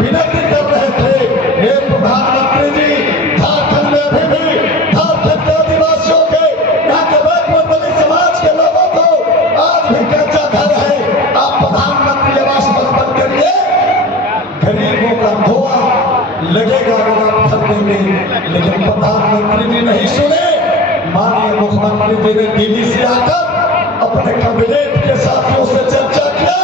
विनती कर रहे थे, हे प्रधानमंत्री जी, झारखंड में अभी भी झारखंड के आदिवासियों के, यहाँ के बैकवर्ड समाज के लोगों को आज भी कच्चा घर है। आप प्रधानमंत्री आवास बन करिए, गरीबों का धोआ लगेगा अगर आप घर देंगे। लेकिन प्रधानमंत्री जी नहीं सुने। माननीय मुख्यमंत्री जी ने दिल्ली से आकर अपने कैबिनेट के साथियों से चर्चा किया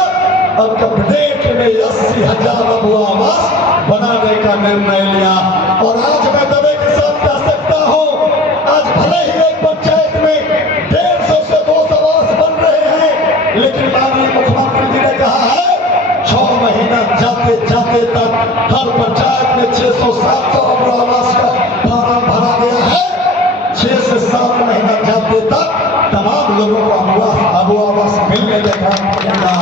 और कैबिनेट में 80,000 अबू आवास बनाने का निर्णय लिया। और आज मैं दावे के साथ कह सकता हूँ, आज भले ही एक पंचायत में 150 से 200 आवास बन रहे हैं, लेकिन माननीय मुख्यमंत्री जी ने कहा है 6 महीना जाते जाते तक हर पंचायत में 600-700 अबू आवास का फॉर्म भरा गया है। 6 से 7 महीना जाते तक तमाम लोगों को अबू आवास मिलने का काम करेगा।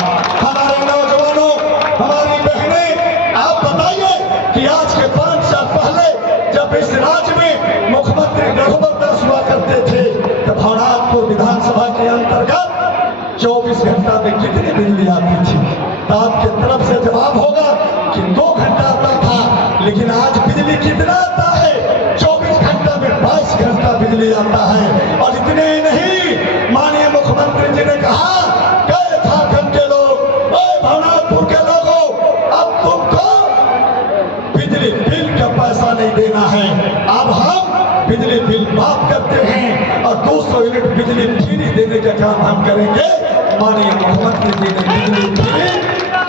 हमारे नौजवानों, हमारी बहनें, आप बताइए कि आज के 5 साल पहले जब इस राज्य में मुख्यमंत्री रघुवर दास हुआ करते थे, तब भवनाथपुर विधानसभा के अंतर्गत 24 घंटा में कितनी बिजली आती थी? तो आपके तरफ से जवाब होगा कि 2 घंटा आता था, लेकिन आज बिजली कितना आता है? 24 घंटा में 22 घंटा बिजली आता है। और इतने ही नहीं, माननीय मुख्यमंत्री जी ने कहा, कई झारखंड के लोग, भवनाथपुर के लोगों, अब तुमको बिजली बिल का पैसा नहीं देना है, अब हम बिजली बिल माफ करते हैं और 200 यूनिट बिजली फ्री देने का काम हम करेंगे। माननीय मुख्यमंत्री जी ने बिजली फ्री,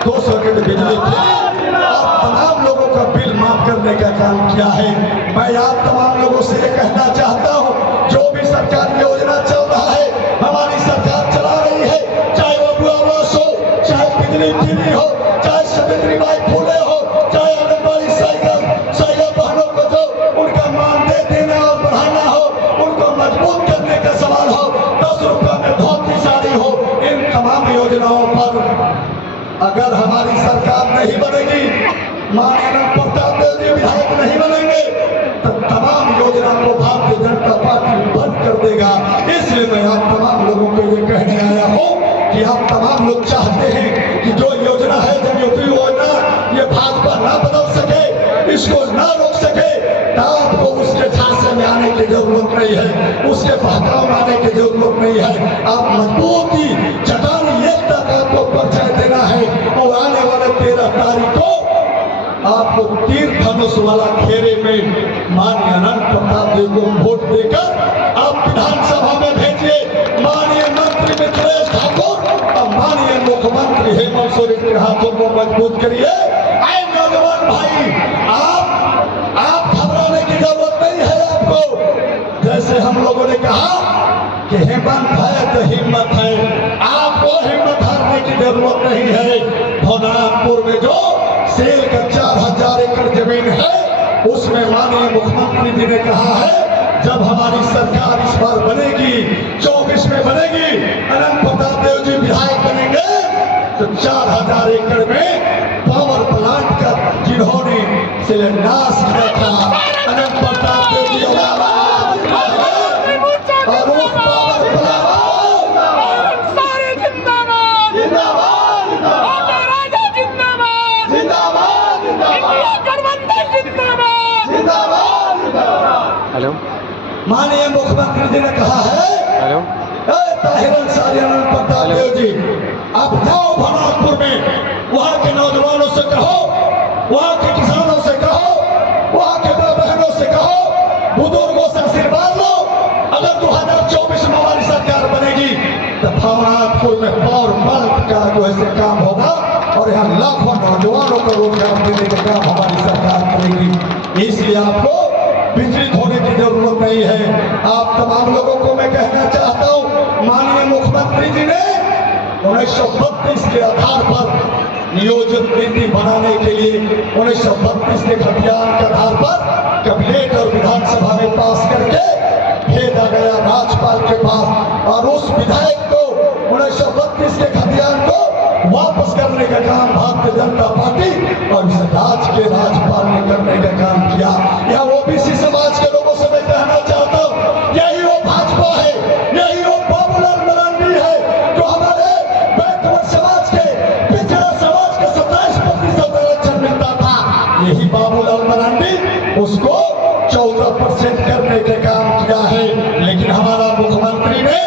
200 यूनिट बिजली फ्री और तमाम लोगों का बिल माफ करने का काम किया है। मैं आप तमाम लोगों से ये कहना चाहता हूँ, जो भी सरकार योजना चल रहा है, हमारी सरकार चला रही है, चाहे वो अबू आवास हो, चाहे बिजली फ्री हो, चाहे सावित्री बाई फुले हो, चाहे आंगनबाड़ी सहायिका बहनों को जो उनका मानदेय देना और बढ़ाना हो, उनको मजबूत करने का सवाल हो, 10 रुपये में धोती साड़ी हो, इन तमाम योजनाओं पर अगर हमारी सरकार नहीं बनेगी, माननीय प्रताप देव जी विधायक नहीं बनेंगे, तो तमाम योजना को भारतीय जनता पार्टी बंद कर देगा। इसलिए मैं आप तमाम लोगों को ये कहने आया हूँ कि आप तमाम लोग चाहते हैं कि जो योजना है, जब योजना ये भाजपा ना बदल सके, इसको ना रोक सके, तो आपको उसके झांसे में आने की जरूरत नहीं है, उसके बहकाव में आने की जरूरत नहीं है। आप मजबूती, चटानी एकता का आपको परिचय देना है और आने वाले 13 तारीख को आपको तीर धनुष वाला घेरे में माननीय अनंत प्रताप जी को वोट देकर आप विधानसभा में भेजिए। माननीय मंत्री मिथिलेश ठाकुर और माननीय मुख्यमंत्री हेमंत सोरेन के हाथों को मजबूत करिए। आए नौजवान भाई, आप घबराने की जरूरत नहीं है आपको। जैसे हम लोगों ने कहा कि हेमंत है तो हिम्मत है, आपको हिम्मत हारने की जरूरत नहीं है। भवनाथपुर में जो सेल का 4000 एकड़ जमीन है, उसमें माननीय मुख्यमंत्री जी ने कहा है, जब हमारी सरकार इस बार बनेगी, 24 में बनेगी, अनंत प्रताप देव जी विधायक बनेंगे, तो 4000 एकड़ में पावर प्लांट का जिन्होंने शिलान्यास किया था, अनंत प्रताप देव जी और उस पावर हेलो, माननीय मुख्यमंत्री जी ने कहा है, हेलो, ताहिर अंसारी, अनंत प्रताप देव जी, आप जाओ भवनाथपुर में, वहाँ के नौजवानों से कहो, वहाँ के किसानों से कहो, वहाँ के बहनों से कहो, बुजुर्गों से आशीर्वाद लो। अगर 2024 में हमारी सरकार बनेगी तो भवनाथपुर में पावर प्लांट का जो है काम होगा और यहाँ लाखों नौजवानों को रोजगार देने का काम हमारी सरकार करेगी। इसलिए आपको विचलित होने की जरूरत नहीं है। आप तमाम लोगों को मैं कहना चाहता हूँ, माननीय मुख्यमंत्री जी ने 1932 के आधार पर नियोजित नीति बनाने के लिए 1932 के खतियान के आधार पर कैबिनेट और विधानसभा में पास करके भेजा गया राज्यपाल के पास, और उस विधायक को 1932 के खतियान को वापस करने का काम भारतीय जनता पार्टी और इस राज्य के राज्यपाल ने करने का काम किया। या ओबीसी समाज के लोगों से मैं कहना चाहता हूँ, यही वो भाजपा है, यही वो पॉपुलर मरांडी है जो हमारे बैकवर्ड समाज के, पिछड़ा समाज के 27% आरक्षण मिलता था, यही बाबूलाल मरांडी उसको 14% करने के काम किया है, लेकिन हमारा मुख्यमंत्री ने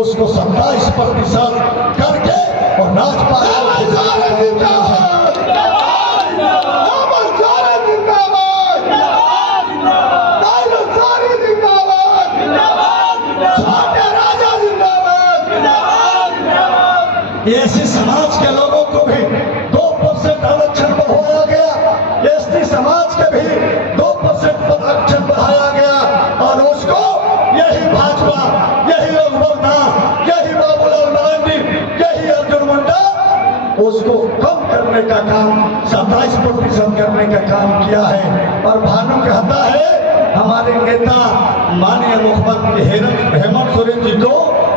उसको 27% करके और राजपाल ऐसे समाज के लोगों को भी 2% आरक्षण बढ़ाया गया, एसटी समाज के भी 2% आरक्षण बढ़ाया गया, और उसको यही भाजपा, यही रघुवर दास, यही बाबूलाल मरांडी, यही अर्जुन मुंडा उसको कम करने का काम 27% करने का काम किया है। और भानु कहता है हमारे नेता माननीय मुख्यमंत्री हेमंत सोरेन जी को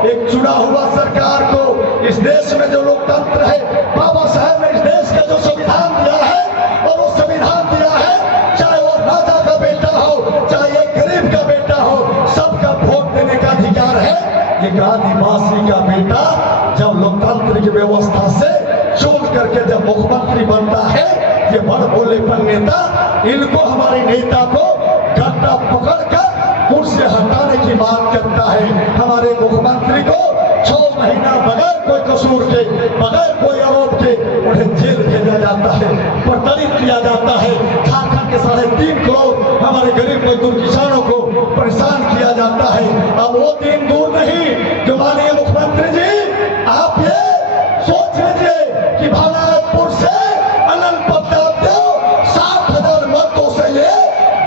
एक चुना हुआ सरकार को इस देश में जो लोकतंत्र है, बाबा साहब ने इस देश का जो संविधान दिया है, और वो संविधान दिया है चाहे वो राजा का बेटा हो, चाहे एक गरीब का बेटा हो, सबका वोट देने का अधिकार है। एक आदिवासी का बेटा जब लोकतंत्र की व्यवस्था से चुन करके जब मुख्यमंत्री बनता है, ये बड़ भोलेपन नेता, इनको हमारे नेता को गड्ढा पकड़कर कुर्सी हटाने की बात करता है। हमारे मुख्यमंत्री को 6 महीना बगैर कोई कसूर के, बगैर कोई आरोप के उन्हें जेल भेजा जाता है, प्रताड़ित किया जाता है। झारखंड के 3.5 करोड़ हमारे गरीब मजदूर किसानों को परेशान किया जाता है। अब वो दिन दूर नहीं जो माननीय मुख्यमंत्री जी आप ये सोच लीजिए कि भागलपुर से अनंत प्रताप देव 60,000 मतों से ये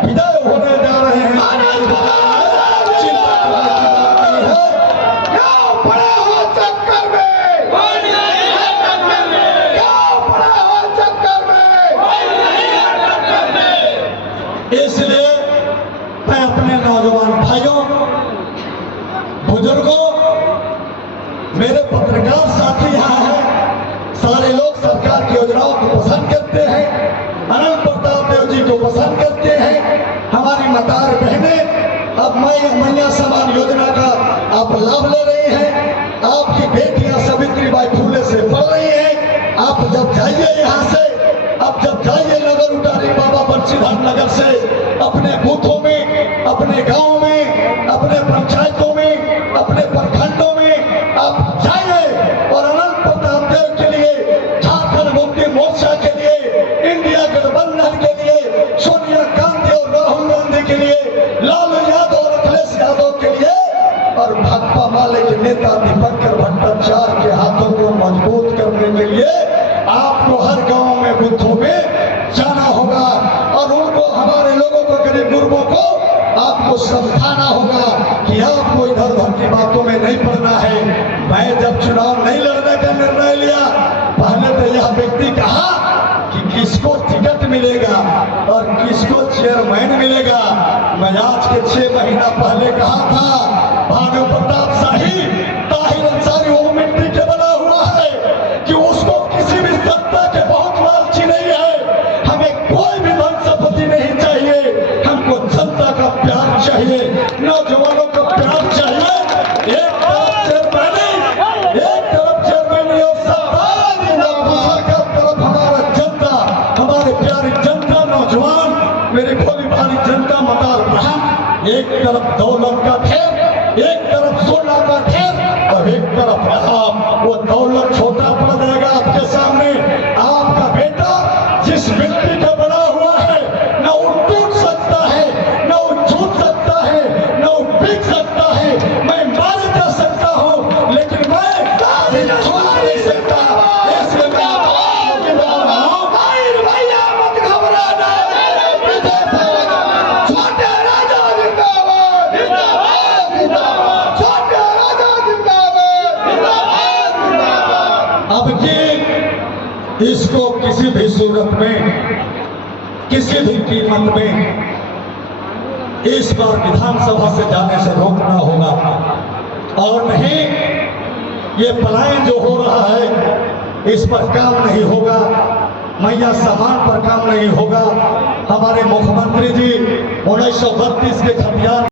विजय होने जा रहे हैं। इसलिए मैं अपने नौजवान भाइयों, बुजुर्गों, मेरे पत्रकार साथी यहाँ हैं, सारे लोग सरकार की योजनाओं को पसंद करते हैं, अनंत प्रताप देव जी को पसंद करते हैं। हमारी मतार बहनें अब मैया समान योजना का आप लाभ ले रही हैं, आपकी बेटियां सावित्रीबाई फूले से पढ़ रही हैं। आप जब जाइए यहाँ से, अब जब जाइए नगर उटारी बाबा बंशीधर नगर से, अपने बूथों में, अपने गांव में, अपने पंचायतों में, अपने प्रखंडों में आप जाइए और अनंत प्रताप देव के लिए, झारखंड मुक्ति मोर्चा के लिए, इंडिया गठबंधन के लिए, सोनिया गांधी और राहुल गांधी के लिए, लालू यादव और अखिलेश यादव के लिए, और भाकपा माले के नेता दीपंकर भट्टाचार्य के हाथों को मजबूत करने के लिए आपको हर गांव में, बूथों में जाना होगा, और उनको, हमारे लोगों को, गरीब गुरबों को आपको समझाना होगा कि आपको इधर उधर की बातों में नहीं पड़ना है। मैं जब चुनाव नहीं लड़ने का निर्णय लिया, पहले तो यह व्यक्ति कहा कि किसको टिकट मिलेगा और किसको चेयरमैन मिलेगा। मैं आज के 6 महीना पहले कहा था भानु प्रताप शाही ताहिर अंसारी वो मिट्टी के बना हुआ है कि उसको किसी भी सत्ता के बहुत लालची नहीं है। हमें कोई भी धन संपत्ति नहीं चाहिए, हमको जनता का प्यार चाहिए, नौजवानों का प्यार चाहिए। एक तरफ चेयरमैन और सरकार, दूसरी तरफ हमारा जनता, हमारे प्यारी जनता, नौजवान, मेरी भोली भाली जनता, मतार बहन, एक तरफ दौलत का ढेर, एक तरफ सोना का ढेर, और एक तरफ आप। वो दौलत छोटा पड़ जाएगा आपके सामने। आपका बेटा जिस मिट्टी का बना हुआ है, न वो टूट सकता है, न वो छूट सकता है, न वो बिक सकता है। मैं मार जा सकता हूँ, लेकिन मैं छोड़ नहीं सकता। इसलिए मैं आपको बता रहा हूँ, भैया मत घबराना, छोटे राजा जिंदाबाद, छोटे राजा जिंदाबाद। अब की इसको किसी भी सूरत में, किसी भी कीमत में इस बार विधानसभा से जाने से रोकना होगा, और नहीं ये पलायन जो हो रहा है इस पर काम नहीं होगा, मैया समान पर काम नहीं होगा। हमारे मुख्यमंत्री जी 1932 के खतियान